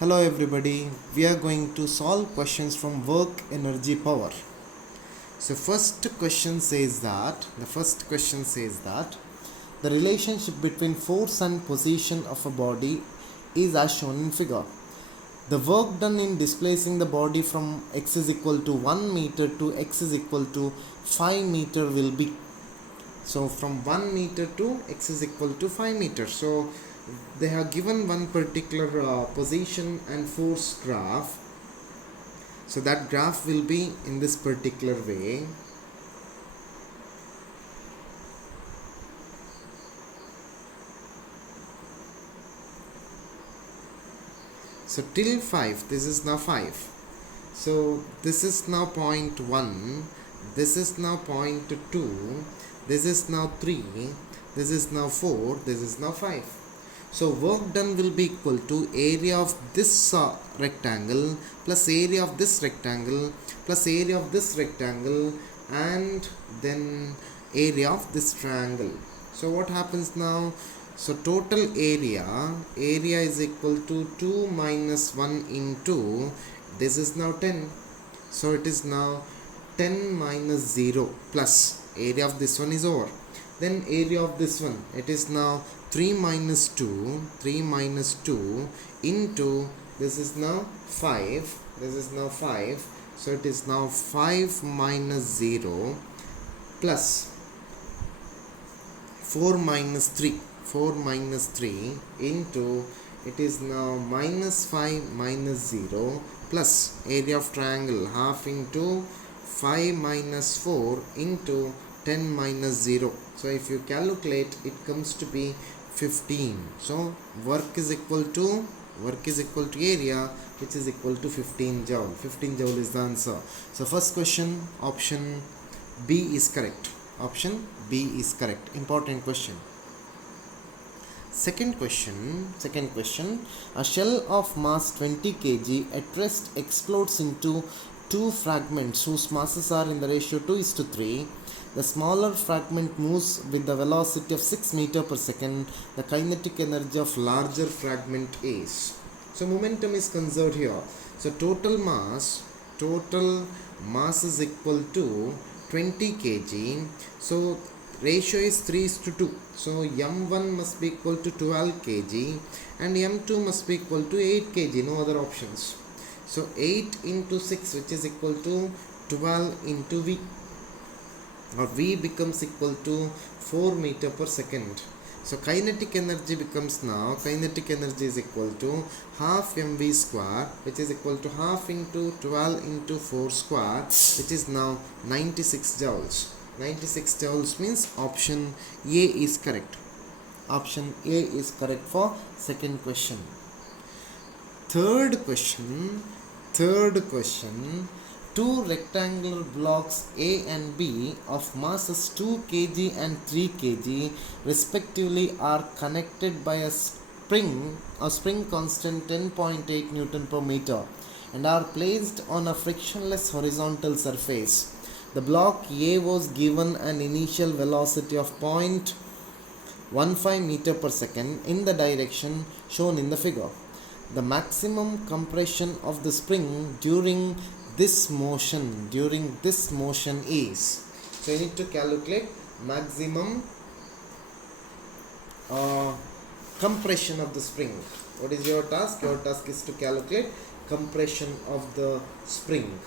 Hello everybody, we are going to solve questions from work, energy, power. So the first question says that the relationship between force and position of a body is as shown in figure. The work done in displacing the body from x is equal to 1 meter to x is equal to 5 meter will be. So from 1 meter to x is equal to 5 meters. So they have given one particular position and force graph. So that graph will be in this particular way. So till 5, this is now 5. So this is now point 1, this is now point 2, this is now 3, this is now 4, this is now 5. So work done will be equal to area of this rectangle plus area of this rectangle plus area of this rectangle and then area of this triangle. So what happens now? So total area is equal to 2 minus 1 into, this is now 10. So it is now 10 minus 0 plus area of this one is over. Then area of this one, it is now 3 minus 2 into, this is now 5, so it is now 5 minus 0 plus 4 minus 3 into, it is now minus 5 minus 0 plus area of triangle half into 5 minus 4 into 10 minus 0. So if you calculate, it comes to be 15. So work is equal to area, which is equal to 15 joule. 15 joule is the answer. So first question, option B is correct. Option B is correct. Important question. Second question, a shell of mass 20 kg at rest explodes into two fragments whose masses are in the ratio 2:3. The smaller fragment moves with the velocity of 6 meter per second. The kinetic energy of larger fragment is. So momentum is conserved here. So total mass is equal to 20 kg. So ratio is 3:2. So m1 must be equal to 12 kg and m2 must be equal to 8 kg. No other options. So 8 into 6, which is equal to 12 into v, or v becomes equal to 4 meter per second. So kinetic energy becomes now, kinetic energy is equal to half mv square, which is equal to half into 12 into 4 square, which is now 96 joules. 96 joules means option A is correct. Option A is correct for second question. Third question, two rectangular blocks A and B of masses 2 kg and 3 kg respectively are connected by a spring constant 10.8 Newton per meter and are placed on a frictionless horizontal surface. The block A was given an initial velocity of 0.15 meter per second in the direction shown in the figure. The maximum compression of the spring during this motion is. So you need to calculate maximum compression of the spring. What is your task? Your task is to calculate compression of the spring.